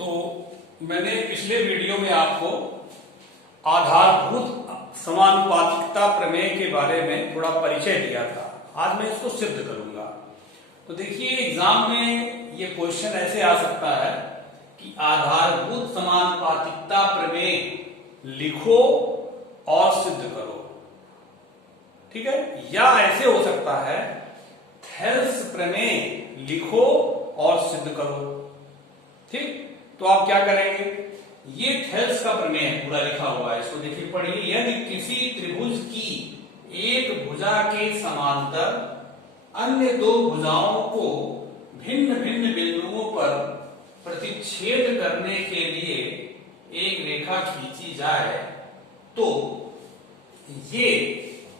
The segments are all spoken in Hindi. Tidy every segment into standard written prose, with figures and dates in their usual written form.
तो मैंने पिछले वीडियो में आपको आधारभूत समानुपातिकता प्रमेय के बारे में थोड़ा परिचय दिया था। आज मैं इसको सिद्ध करूंगा। तो देखिए एग्जाम में ये क्वेश्चन ऐसे आ सकता है कि आधारभूत समानुपातिकता प्रमेय लिखो और सिद्ध करो, ठीक है। या ऐसे हो सकता है थेल्स प्रमेय लिखो और सिद्ध करो, ठीक। तो आप क्या करेंगे, ये थेल्स का प्रमेय है, पूरा लिखा हुआ है, इसको देखिए पढ़िए। यदि किसी त्रिभुज की एक भुजा के समांतर अन्य दो भुजाओं को भिन्न भिन्न बिंदुओं पर प्रतिच्छेद करने के लिए एक रेखा खींची जाए तो ये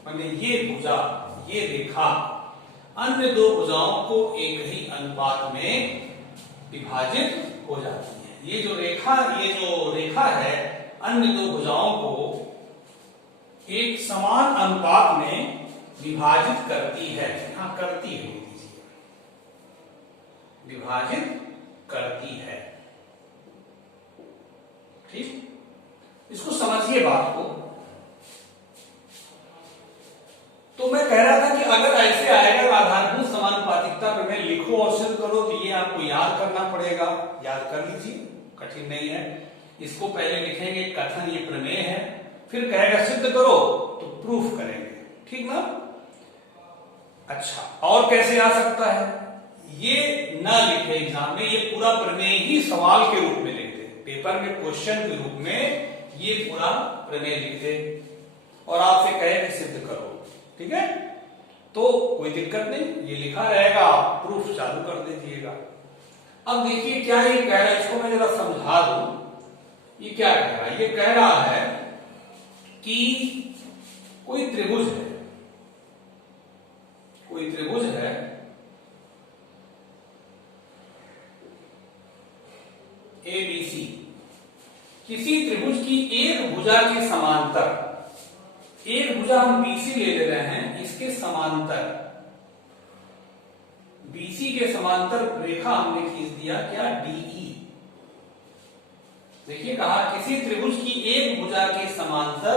भुजा, ये रेखा अन्य दो भुजाओं को एक ही अनुपात में विभाजित हो जाती है। ये जो रेखा है अन्य दो भुजाओं को एक समान अनुपात में विभाजित करती है। यहां करती है, विभाजित करती है, ठीक। इसको समझिए बात को। तो मैं कह रहा था कि अगर ऐसे आएगा आधारभूत समानुपातिकता प्रमेय लिखो और सिद्ध करो, तो ये आपको याद करना पड़ेगा। याद कर लीजिए, कठिन नहीं है। इसको पहले लिखेंगे कथन, ये प्रमेय है, फिर कहेगा सिद्ध करो तो प्रूफ करेंगे, ठीक ना। अच्छा, और कैसे आ सकता है, ये ना लिखे एग्जाम में, ये पूरा प्रमेय ही सवाल के रूप में लिख दे, पेपर में क्वेश्चन के रूप में ये पूरा प्रमेय लिख दे और आपसे कहे कि सिद्ध करो, ठीक है। तो कोई दिक्कत नहीं, ये लिखा रहेगा, आप प्रूफ चालू कर दीजिएगा। अब देखिए क्या ये कह रहा है, इसको मैं जरा समझा दूं। ये क्या कह रहा है, ये कह रहा है कि कोई त्रिभुज है, ABC, किसी त्रिभुज की एक भुजा के समांतर, एक भुजा हम BC ले रहे हैं, इसके समांतर BC के समांतर रेखा हमने खींच दिया क्या, DE। देखिए कहा किसी त्रिभुज की एक भुजा के समांतर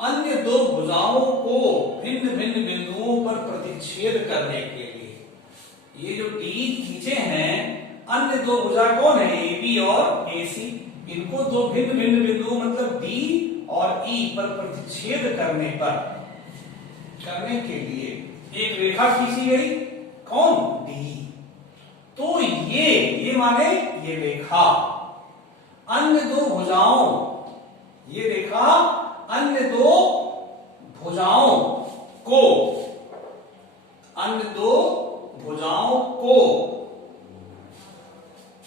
अन्य दो भुजाओं को भिन्न भिन्न बिंदुओं पर प्रतिच्छेद करने के लिए, ये जो DE खींचे हैं, अन्य दो भुजा कौन है, AB और AC, इनको दो भिन्न भिन्न बिंदुओं मतलब D और E पर प्रतिच्छेद करने के लिए एक रेखा खींची गई, कौन, DE। तो ये माने ये रेखा अन्य दो भुजाओं, ये रेखा अन्य दो भुजाओं को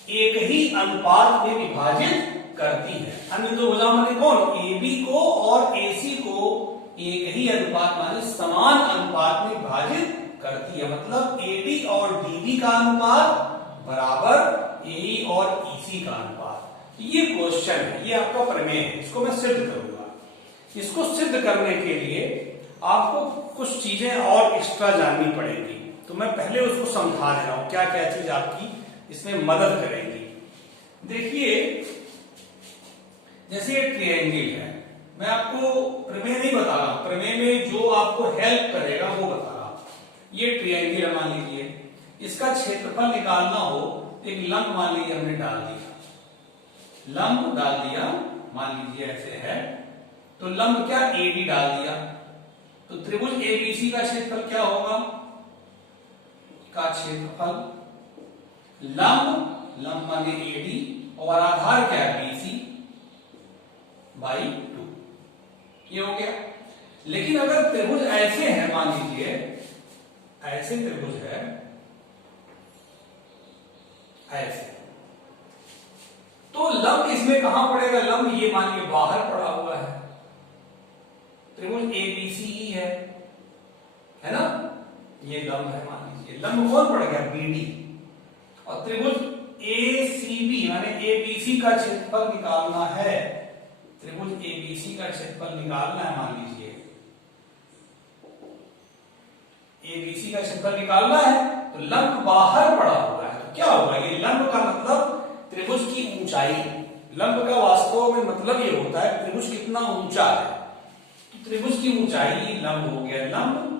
एक ही अनुपात में विभाजित करती है। अन्य दो भुजाओं माने कौन, AB को और AC को एक ही अनुपात माने समान अनुपात में विभाजित करती है। मतलब AB और DB का अनुपात बराबर AE और EC का अनुपात। ये क्वेश्चन है, ये आपका प्रमेय है, इसको मैं सिद्ध करूंगा। इसको सिद्ध करने के लिए आपको कुछ चीजें और एक्स्ट्रा जाननी पड़ेगी, तो मैं पहले उसको समझा दे रहा हूं, क्या क्या चीज आपकी इसमें मदद करेगी। देखिए जैसे एक ट्रायंगल है, मैं आपको प्रमेय नहीं बता रहा हूं, प्रमेय में जो आपको हेल्प करेगा वो बता रहा हूं। ये ट्रायंगल मान लीजिए, इसका क्षेत्रफल निकालना हो, एक लंब मान लीजिए हमने डाल दिया, मान लीजिए ऐसे है, तो लंब क्या, AD डाल दिया, तो त्रिभुज ABC का क्षेत्रफल क्या होगा, का क्षेत्रफल लंब माने AD और आधार क्या है, BC बाई 2, ये हो गया। लेकिन अगर त्रिभुज ऐसे है, मान लीजिए ऐसे त्रिभुज है, ऐसे, तो लंब इसमें कहां पड़ेगा, लंब ये मानिए बाहर पड़ा हुआ है, त्रिभुज ABCE है ना, ये लंब है, मान लीजिए लंब कौन पड़ गया, BD, और त्रिभुज ACB माने ABC का क्षेत्रफल निकालना है, त्रिभुज ABC का क्षेत्रफल निकालना है, मान लीजिए ABC का क्षेत्रफल निकालना है, तो लंब बाहर पड़ा हुआ है, तो क्या होगा, ये लंब का मतलब त्रिभुज की ऊंचाई, लंब का वास्तव में मतलब ये होता है त्रिभुज कितना ऊंचा है। तो त्रिभुज की ऊंचाई लंब हो गया, लंब,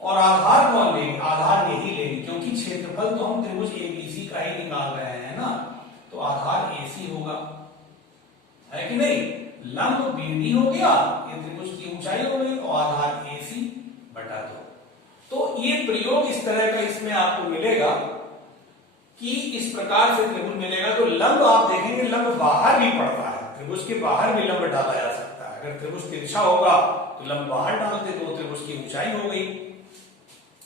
और आधार कौन लेंगे, आधार यही लेंगे क्योंकि क्षेत्रफल तो हम त्रिभुज एबीसी का ही निकाल रहे हैं ना, तो आधार एसी होगा, है कि नहीं। लंब बीडी हो गया, ये त्रिभुज की ऊंचाई हो गई, तो आधार एसी बटा 2। तो ये प्रयोग इस तरह का इसमें आपको मिलेगा कि इस प्रकार से त्रिभुज मिलेगा। तो लंब आप देखेंगे, लंब बाहर भी पड़ता है, त्रिभुज के बाहर भी लंब डाला जा सकता है। अगर त्रिभुज तिरछा होगा तो लंब बाहर डालते तो त्रिभुज की ऊंचाई हो गई।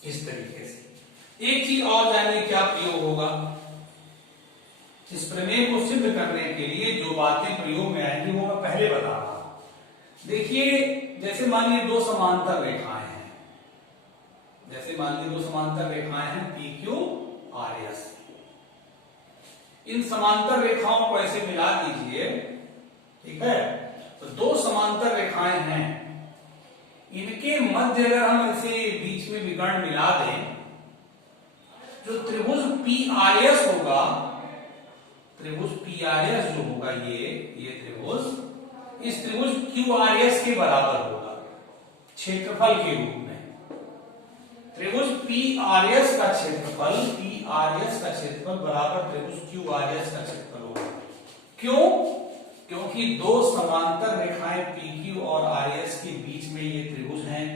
इस तरीके से एक चीज और जानिए क्या प्रयोग होगा। इस प्रमेय को सिद्ध करने के लिए जो बातें प्रयोग में आएंगी वो मैं पहले बता रहा हूं। देखिए, जैसे मान लीजिए दो समांतर रेखाएं हैं, जैसे मान लीजिए दो समांतर रेखाएं हैं पी क्यू आर एस। इन समांतर रेखाओं को ऐसे मिला दीजिए, ठीक है। तो दो समांतर रेखाएं हैं, इनके मध्य अगर हम ऐसे बीच में विकर्ण मिला दें, जो त्रिभुज पी आर एस होगा, त्रिभुज पी आर एस जो होगा ये त्रिभुज इस त्रिभुज क्यू आर एस के बराबर होगा क्षेत्रफल के रूप में। त्रिभुज पी आर एस का क्षेत्रफल, पी आर एस का क्षेत्रफल बराबर त्रिभुज क्यू आर एस का क्षेत्रफल होगा। क्यों? क्योंकि दो समांतर रेखाएं पी क्यू और आर एस के बीच में ये त्रिभुज हैं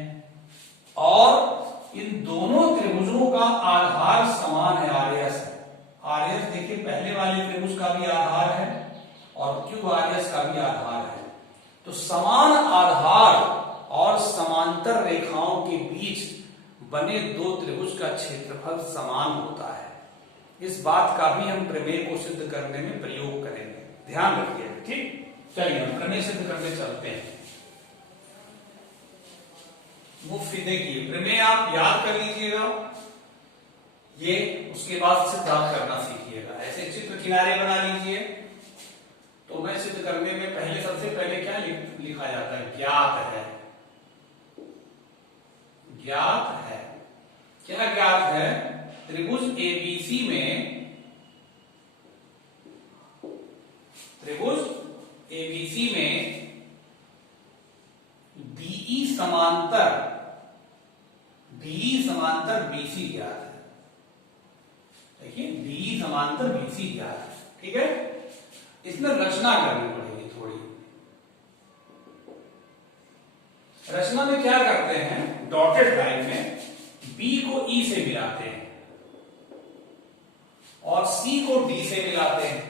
और इन दोनों त्रिभुजों का आधार समान है, आर एस है। आर एस देखिए पहले वाले त्रिभुज का भी आधार है और क्यू आर एस का भी आधार है। तो समान आधार और समांतर रेखाओं के बीच बने दो त्रिभुज का क्षेत्रफल समान होता है। इस बात का भी हम प्रमेय को सिद्ध करने में प्रयोग करेंगे, ध्यान रखिए, ठीक। चलिए हम प्रमेय सिद्ध करने चलते हैं। मुफ्त देखिए, प्रमेय आप याद कर लीजिएगा, ये उसके बाद सिद्धांत करना सीखिएगा। ऐसे चित्र किनारे बना लीजिए। तो मैं सिद्ध करने में पहले सबसे पहले क्या लिखा जाता है, ज्ञात है। ज्ञात है, क्या ज्ञात है? त्रिभुज एबीसी में, त्रिभुज एबीसी में बीई समांतर, बीई समांतर बीसी ज्ञात है। देखिए बीई समांतर बीसी ज्ञात है, ठीक है। इसमें रचना करनी पड़ेगी थोड़ी। रचना में क्या करते हैं, डॉटेड लाइन में B को E से मिलाते हैं और C को D से मिलाते हैं,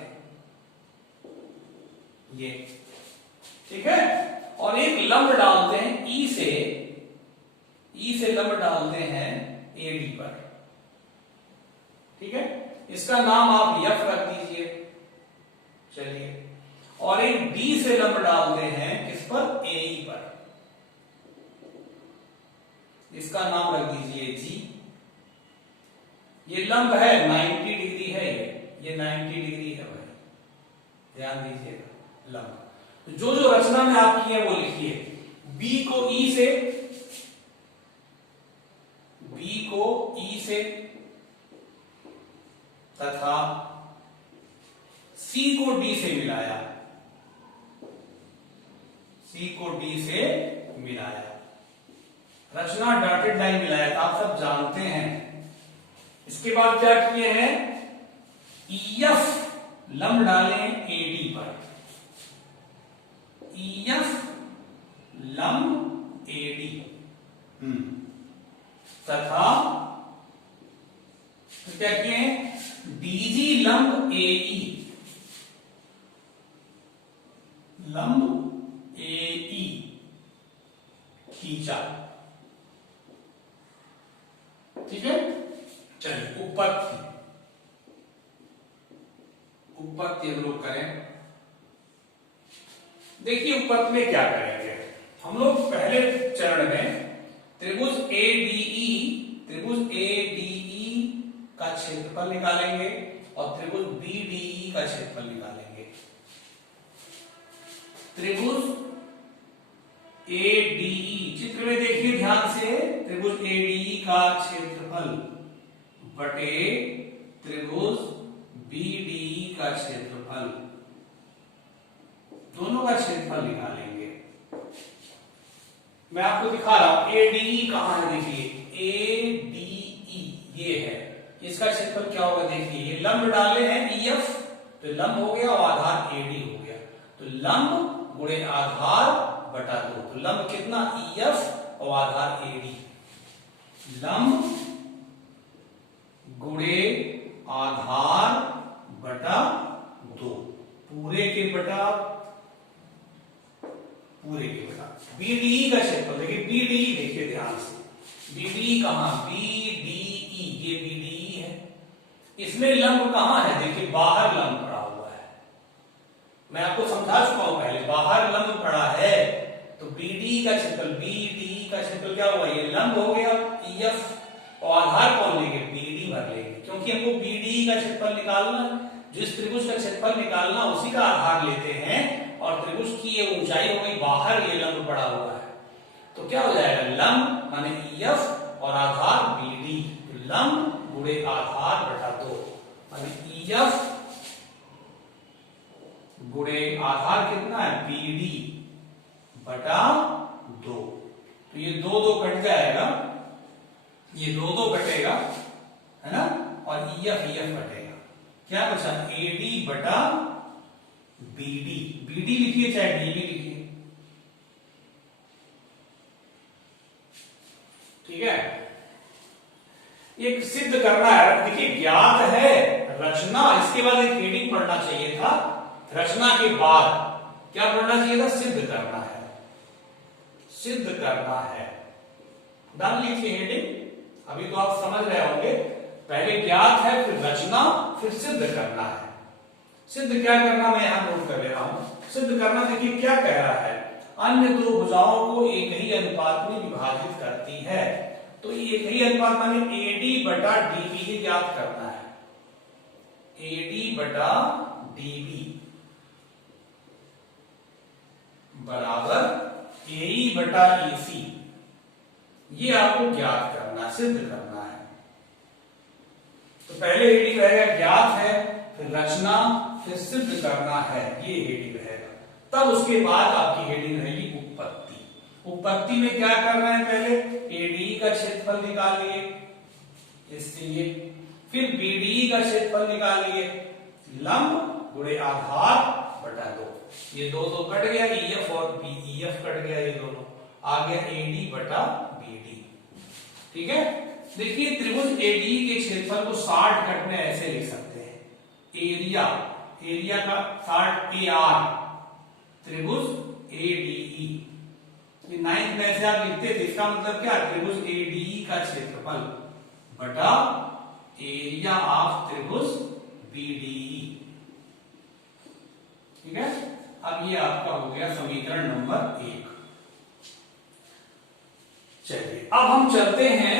ये ठीक है। और एक लंब डालते हैं E से लंब डालते हैं AD पर, ठीक है। इसका नाम आप F रख दीजिए, चलिए। और एक D से लंब डालते हैं किस पर, AE पर, इसका नाम रख दीजिए G। ये लंब है 90 डिग्री है, ये 90 डिग्री है भाई, ध्यान दीजिएगा लंब। तो जो जो रचना में आप किए वो लिखिए। B को E से, B को E से तथा C को D से मिलाया, C को D से मिलाया। रचना डॉटेड लाइन मिलाया था, आप सब जानते हैं। इसके बाद क्या किए हैं, EF लंब डालें AD पर, EF लंब AD तथा तो क्या किए हैं, DG लंब AE, लंब AE खींचा, ठीक है। चलिए उपपत्ति, उपपत्ति हम लोग करें। देखिए उपपत्ति में क्या करेंगे हम लोग, पहले चरण में त्रिभुज ADE, त्रिभुज ADE का क्षेत्रफल निकालेंगे और त्रिभुज BDE का क्षेत्रफल निकालेंगे। त्रिभुज ADE, चित्र में देखिए ध्यान से, त्रिभुज ADE का क्षेत्रफल बटे त्रिभुज BDE का क्षेत्रफल, क्षेत्रफल, दोनों का क्षेत्रफल निकालेंगे। मैं आपको दिखा रहा हूं ADE कहां है, देखिए ADE ये है, इसका क्षेत्रफल क्या होगा देखिए, ये लंब डाले हैं EF, तो लंब हो गया और आधार AD हो गया, तो लंब गुणे आधार बटा 2, तो लंब कितना EF और आधार AD, लंब गुणे आधार बटा 2, पूरे के बटा BDE का क्षेत्रफल देखिए, BDE देखिए ध्यान से, BDE कहां, BDE ये BDE है, इसमें लंब कहां है देखिए, बाहर लंब पड़ा हुआ है, मैं आपको समझा चुका हूं पहले, बाहर लंब पड़ा है, तो BDE का क्षेत्रफल क्या हुआ, ये लंब हो गया EF और आधार कौन लेंगे, BD भर लेंगे, क्योंकि हमको BDE का क्षेत्रफल निकालना, जिस त्रिभुज का क्षेत्रफल निकालना उसी का आधार लेते हैं, और त्रिभुज की ये ऊंचाई हो गई बाहर, ये लंब पड़ा हुआ है, तो क्या हो जाएगा, लंब माने EF और आधार BD, लंब गुणे आधार बटा 2, माने EF गुणे आधार कितना है BD बटा 2, तो ये 2 कट जाएगा, ये 2 कटेगा है ना, और EF कटेगा, क्या बचा AD बटा BD लिखिए चाहे DB लिखिए, ठीक है। एक सिद्ध करना है, देखिए ज्ञात है रचना, इसके बाद एक हेडिंग पढ़ना चाहिए था, रचना के बाद क्या पढ़ना चाहिए था, सिद्ध करना है, सिद्ध करना है, डाल लीजिए हेडिंग, अभी तो आप समझ रहे होंगे, पहले ज्ञात है फिर रचना फिर सिद्ध करना है। सिद्ध क्या करना मैं यहां नोट कर ले रहा हूं, सिद्ध करना देखिए क्या कह रहा है, अन्य दो भुजाओं को एक ही अनुपात में विभाजित करती है, तो एक ही अनुपात माने AD बटा DB ये ज्ञात करना है, AD बटा DB बराबर AE बटा EC, ये आपको ज्ञात करना, सिद्ध करना है। तो पहले हेडिंग रहेगा ज्ञात है, फिर रचना, फिर सिद्ध करना है, ये हेडिंग रहेगा, तब उसके बाद आपकी हेडिंग रहेगी उत्पत्ति। उत्पत्ति में क्या करना है, पहले ADE का क्षेत्रफल निकालिए, इससे ये, फिर BDE का क्षेत्रफल निकालिए, लंब गुणे आधार बटा 2, ये 2 कट गया, EF और BEF कट गया, ये दोनों आ गया AD बटा BD, ठीक है। देखिए त्रिभुज ADE के क्षेत्रफल को 60 कट में ऐसे लिख सकते हैं, एरिया का 60 AR, त्रिभुज ADE, ये 9th में से आप लिखते थे, इसका मतलब क्या, त्रिभुज ADE का क्षेत्रफल बटा एरिया ऑफ त्रिभुज BDE, ठीक है। अब ये आपका हो गया समीकरण नंबर 1। चलिए अब हम चलते हैं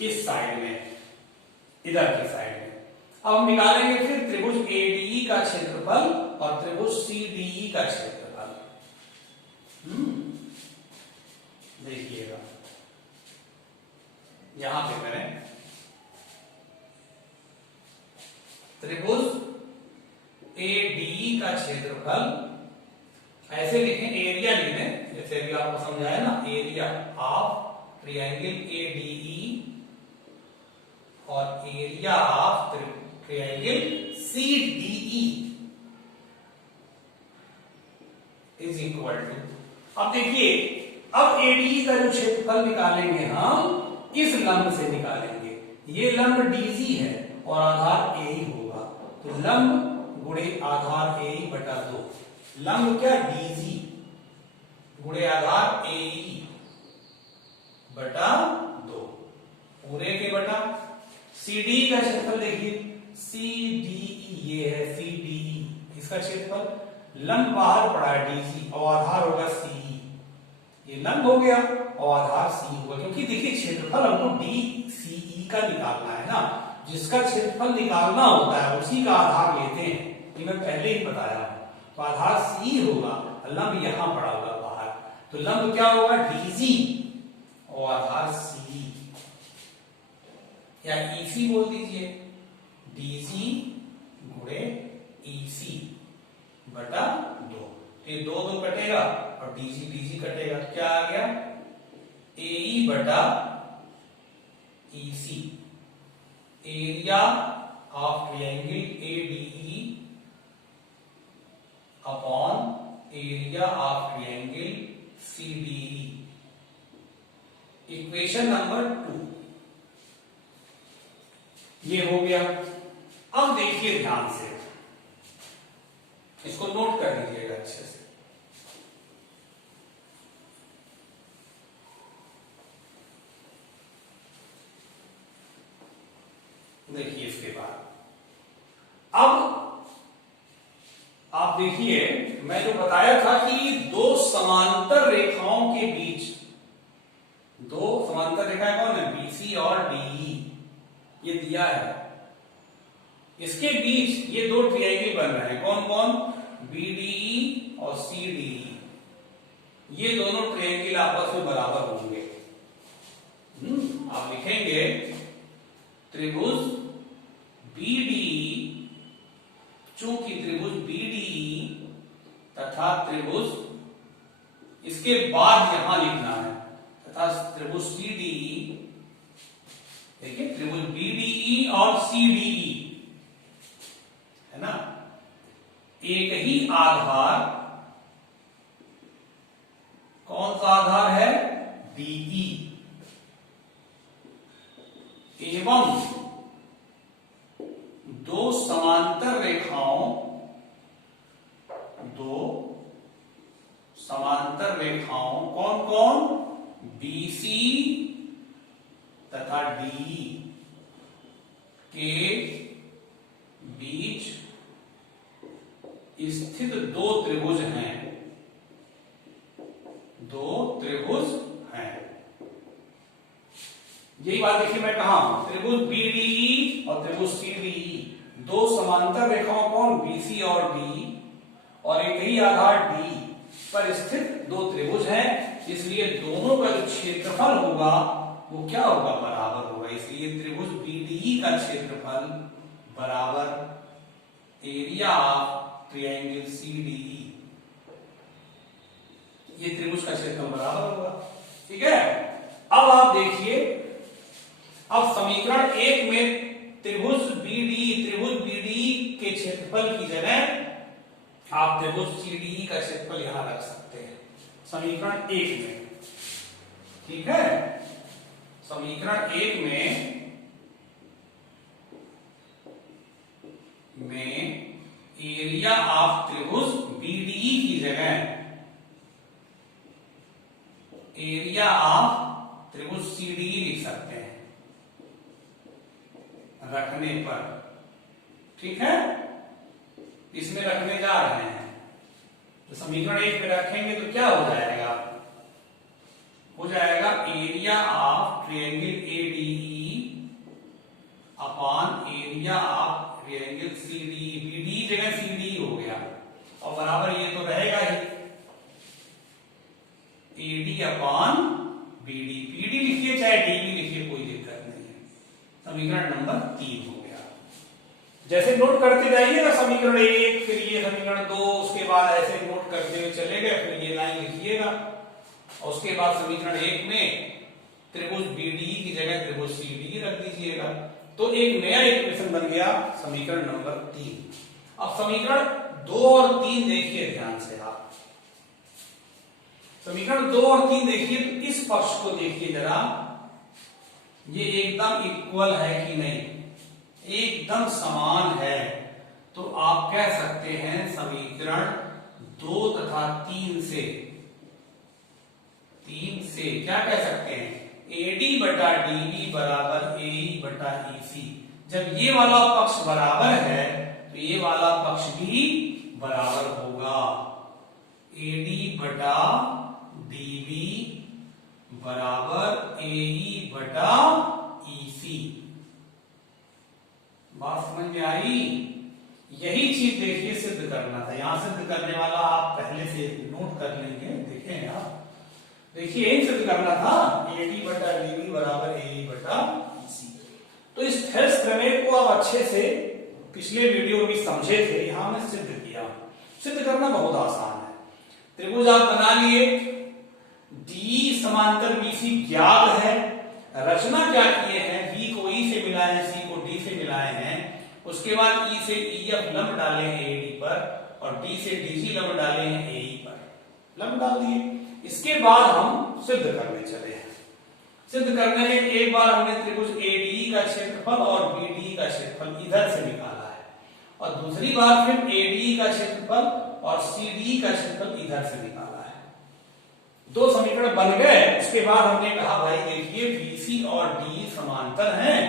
इस साइड में, इधर की साइड में, अब हम निकालेंगे फिर त्रिभुज ADE का क्षेत्रफल और त्रिभुज CDE का क्षेत्रफल। देखिएगा यहां पे करें, त्रिभुज ADE का क्षेत्रफल ऐसे लिखें, एरिया लिखें, जैसे अभी आपको समझाया ना, एरिया ऑफ ट्रायंगल ADE और area of triangle CDE is equal to, अब देखिए अब ADE का जो क्षेत्रफल निकालेंगे हम इस लंब से निकालेंगे, ये लंब DG है और आधार AE होगा, तो लंब गुणे आधार AE बटा 2, लंब क्या DG गुणे आधार AE बटा 2, पूरे के बटा, CDE का क्षेत्रफल देखिए, CDE ये है CDE, इसका क्षेत्रफल लंब बाहर पड़ा है DG और आधार होगा CE, ये लंब हो गया और आधार C होगा, क्योंकि देखिए क्षेत्रफल हमको DCE का निकालना है ना, जिसका क्षेत्रफल निकालना होता है उसी का आधार लेते हैं, ये मैं पहले ही बताया हूं, तो आधार C होगा, लंब यहां पड़ा होगा बाहर, तो लंब क्या होगा DG और आधार CE या EC बोल दीजिए, DG गुणे EC, बटा 2। तो ये 2 2 कटेगा और डीजी डीजी कटेगा, क्या आ गया एई बटा EC, area of triangle ADE upon area of triangle CDE. Equation number 2 ये हो गया। अब देखिए ध्यान से, इसको नोट कर लीजिएगा अच्छे से। देखिए इसके बाद अब आप देखिए, मैं जो बताया था कि दो समांतर रेखाओं के बीच, दो समांतर रेखाएं कौन है, बीसी और डीई, ये दिया है। इसके बीच ये दो ट्रायंगल बन रहे हैं, कौन कौन, बीडीई और सीडीई। ये दोनों ट्रायंगल आपस में बराबर होंगे। आप लिखेंगे त्रिभुज बीडीई, चूंकि त्रिभुज बीडीई तथा त्रिभुज, इसके बाद यहां लिखना है, तथा त्रिभुज सीडीई, देखिए त्रिभुज बीडीई और सीडीई है ना, एक ही आधार, कौन सा आधार है, डीई, एवं दो समांतर रेखाओं, दो समांतर रेखाओं कौन कौन, बीसी तथा डीई के बीच स्थित दो त्रिभुज हैं, दो त्रिभुज हैं। यही बात देखिए मैं कहा हूं, त्रिभुज बीडीई और त्रिभुज सीडीई, दो समांतर रेखाओं कौन, बीसी और डी, और एक ही आधार डी पर स्थित दो त्रिभुज हैं, इसलिए दोनों का जो क्षेत्रफल होगा वो क्या होगा, बराबर होगा। इसलिए त्रिभुज बीडीई का क्षेत्रफल बराबर एरिया ऑफ ट्रायंगल सीडीई, ये त्रिभुज का क्षेत्रफल बराबर होगा। ठीक है, अब आप देखिए, अब समीकरण 1 में त्रिभुज बीडीई के क्षेत्रफल की जगह आप त्रिभुज सीडीई का क्षेत्रफल यहां रख सकते हैं, समीकरण 1 में। ठीक है, समीकरण 1 में एरिया ऑफ त्रिभुज बीडीई की जगह एरिया ऑफ त्रिभुज सीडीई लिख सकते हैं रखने पर। ठीक है, इसमें रखने जा रहे हैं, तो समीकरण 1 में रखेंगे तो क्या हो जाएगा, हो जाएगा area of triangle ADE upon area of triangle CDE, BDE जगह सीडीई हो गया, और बराबर ये तो रहेगा ही एडी अपॉन बीडी, बीडी लिखिए चाहे डीबी लिखिए, कोई दिक्कत नहीं है। समीकरण नंबर 3 हो गया। जैसे नोट करते जाइएगा समीकरण 1, फिर ये समीकरण 2, उसके बाद ऐसे नोट करते हुए चले गए, फिर ये लाइन लिखिएगा, और उसके बाद समीकरण 1 में त्रिभुज बीडीई की जगह त्रिभुज सीडीई रख दीजिएगा, तो एक नया इक्वेशन बन गया, समीकरण नंबर 3। अब समीकरण 2 और 3 देखिए ध्यान से आप, समीकरण 2 और 3 देखिए, तो इस पक्ष को देखिए जरा, ये एकदम इक्वल है कि नहीं, एकदम समान है, तो आप कह सकते हैं समीकरण 2 तथा 3 से क्या कह सकते हैं, एडी बटा डीबी बराबर एई बटा ईसी। जब ये वाला पक्ष बराबर है तो ये वाला पक्ष भी बराबर होगा, एडी बटा डीबी बराबर एई बटा ईसी। बात समझ में आई? यही चीज देखिए सिद्ध करना था, यहां सिद्ध करने वाला आप पहले से नोट कर लेंगे, देखें आप, देखिए यही सिद्ध करना था, एडी बटा डीबी बराबर एई बटा ईसी। तो इस ठोस प्रमेय को आप अच्छे से पिछले वीडियो में समझे थे, यहां मैं सिद्ध किया। सिद्ध करना बहुत आसान है। त्रिभुज आप बना लिए, डी समांतर बीसी ज्ञात है, रचना क्या किए हैं, बी को ई से मिलाए हैं, सी को डी से मिलाए हैं, उसके बाद ई से ई एफ लंब डाले हैं एडी पर और डी से डीजी लंब डाले हैं एई पर, लंब डाल दिए। इसके बाद हम सिद्ध करने चले हैं। सिद्ध करने में एक बार हमने त्रिभुज एडी का क्षेत्रफल और बीडी का क्षेत्रफल इधर से निकाला है और दूसरी बार फिर एडी का क्षेत्रफल और सीडी का क्षेत्रफल इधर से निकाला है। दो समीकरण बन गए। उसके बाद हमने कहा भाई देखिए बीसी और डी समांतर हैं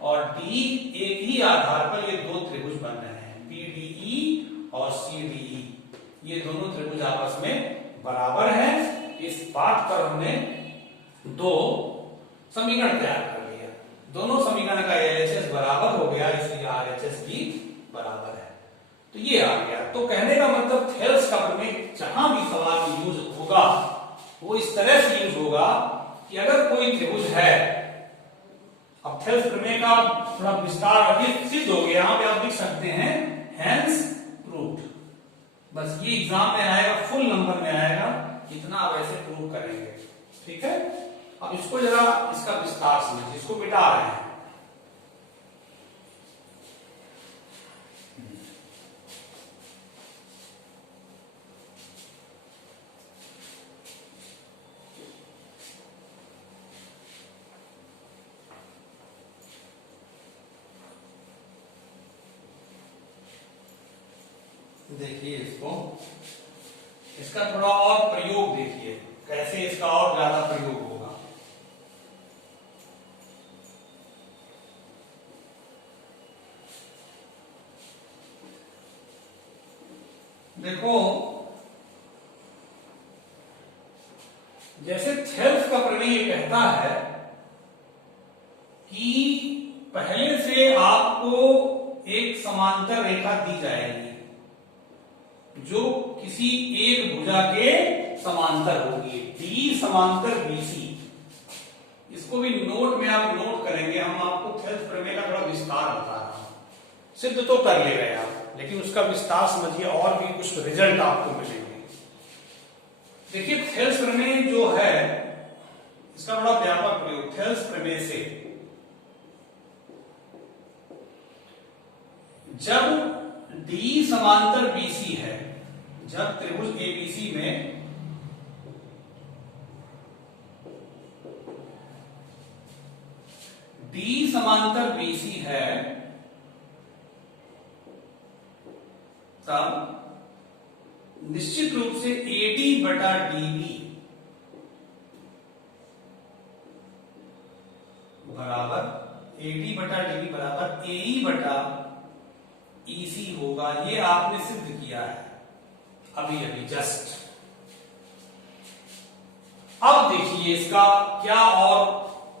और डी एक ही आधार पर ये दो त्रिभुज बन रहे हैं, बीडीई और सीडीई, ये दोनों त्रिभुज आपस में बराबर हैं। इस बात पर हमने दो समीकरण तैयार कर लिया, दोनों समीकरण का एलएचएस बराबर हो गया, इसलिए आरएचएस भी बराबर है। तो ये आ गया। तो कहने का मतलब थेल्स का प्रमेय जहां भी सवाल में यूज होगा वो इस तरह से यूज होगा कि अगर कोई त्रिभुज है, अब थेल्स प्रमेय का थोड़ा विस्तार अभी सिद्ध हो गया, यहां पे आप लिख सकते हैं हेंस प्रूव्ड। बस ये एग्जाम में आएगा, फुल नंबर में आएगा, इतना आप ऐसे प्रूव करेंगे। ठीक है, अब इसको जरा इसका विस्तार समझिए, इसको मिटा रहे हैं। देखिए इसको, इसका थोड़ा और प्रयोग देखिए, कैसे इसका और ज्यादा प्रयोग होगा। देखो जैसे थेल्स का प्रमेय कहता है कि पहले से आपको एक समांतर रेखा दी जाएगी जो किसी एक भुजा के समांतर होगी, डी समांतर बीसी। इसको भी नोट में आप नोट करेंगे, हम आपको थेल्स प्रमेय का थोड़ा विस्तार बता रहा हूं। सिद्ध तो कर ले गए आप, लेकिन उसका विस्तार समझिए, और भी कुछ रिजल्ट आपको मिलेंगे। देखिए थेल्स प्रमेय जो है इसका बड़ा व्यापक प्रयोग। थेल्स प्रमेय से जब डी समांतर बीसी है, जब त्रिभुज एबीसी में डी समांतर बीसी है, तब निश्चित रूप से एडी बटा डीबी बराबर एडी बटा डीबी बराबर एई बटा ईसी होगा। ये आपने सिद्ध किया है अभी अभी जस्ट। अब देखिए इसका क्या और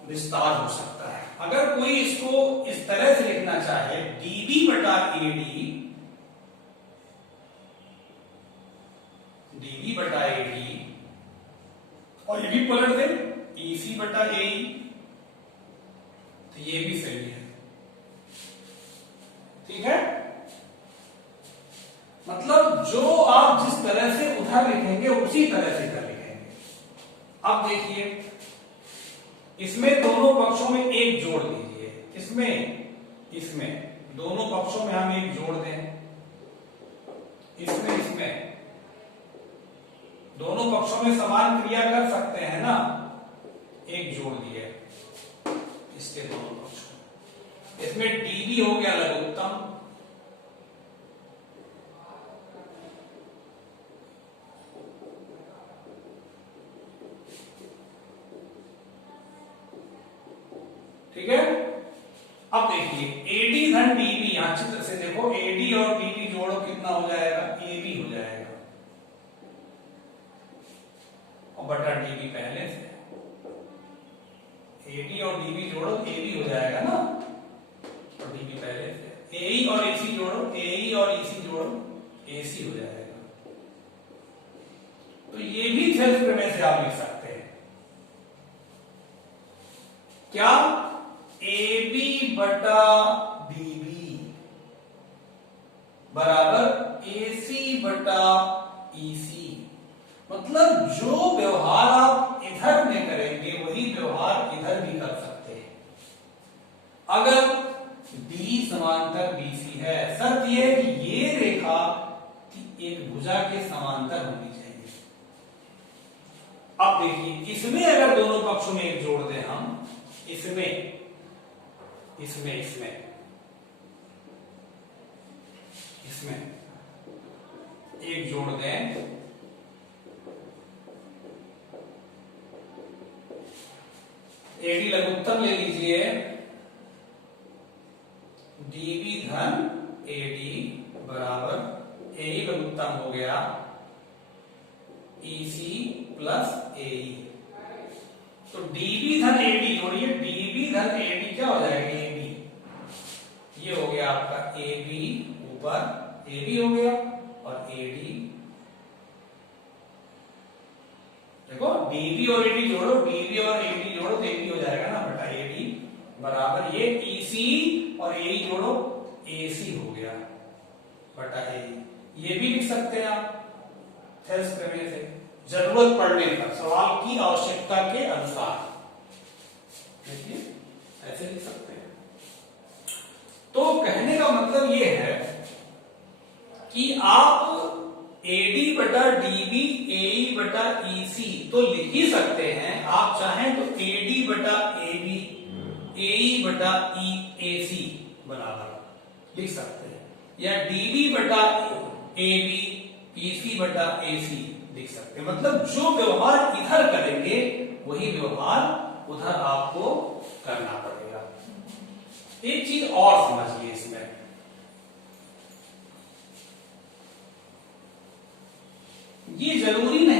विस्तार हो सकता है। अगर कोई इसको इस तरह से लिखना चाहे, डीबी बटा एडी, डीबी बटा एडी, और ये भी पलट दे ईसी बटा एई, तो ये भी सही है। ठीक है, मतलब जो आप जिस तरह से उधर लिखेंगे उसी तरह से इधर लिखेंगे। अब देखिए इसमें दोनों पक्षों में एक जोड़ दीजिए, इसमें दोनों पक्षों में हम एक जोड़ दें, इसमें दोनों पक्षों में समान क्रिया कर सकते हैं ना, एक जोड़ दिए इसके दोनों पक्षों। इसमें डीबी हो गया लघुत्तम, ठीक है। अब देखिए एडी धन डीबी, यहां चित्र से देखो, एडी और डीबी जोड़ो कितना हो जाएगा, एबी हो जाएगा, और बटा डीबी पहले से, एडी और डीबी जोड़ो एबी हो जाएगा ना, और डीबी पहले से, एई और एसी जोड़ो, एई और ईसी जोड़ो एसी हो जाएगा। तो ये भी थेल्स प्रमेय से आप लिख सकते हैं क्या, AB बटा DB बराबर AC बटा EC। मतलब जो व्यवहार आप इधर में करेंगे वही व्यवहार इधर भी कर सकते हैं, अगर D समांतर BC है। शर्त यह है कि ये रेखा की एक भुजा के समांतर होनी चाहिए। अब देखिए, इसमें अगर दोनों पक्षों में एक जोड़ दें हम, इसमें एक जोड़ दें, एडी लघुत्तम ले लीजिए, डीबी धन एडी बराबर एई लघुत्तम हो गया ईसी प्लस एई। तो डीबी धन एडी जोड़िए, डीबी धन एडी क्या हो जाएगा, एबी। ये हो गया आपका एबी, ऊपर एबी हो गया और एडी। देखो डीबी और एडी जोड़ो, डीबी और एडी जोड़ो तो एबी हो जाएगा ना, बटा एडी बराबर ये ईसी और एई जोड़ो, एसी हो गया बटा एई। ये भी लिख सकते हैं आप थेल्स प्रमेय से, जरूरत पड़ने पर, सवाल की आवश्यकता के अनुसार। देखिए ऐसे लिख सकते हैं। तो कहने का मतलब ये है कि आप AD बटा DB AE बटा EC तो लिख ही सकते हैं। आप चाहें तो AD बटा AB AE बटा EAC बराबर लिख सकते हैं, या DB बटा AB EC बटा AC लिख सकते हैं। मतलब जो व्यवहार इधर करेंगे वही व्यवहार उधर आपको करना पड़ेगा। एक चीज और समझिए इसमें, ये जरूरी नहीं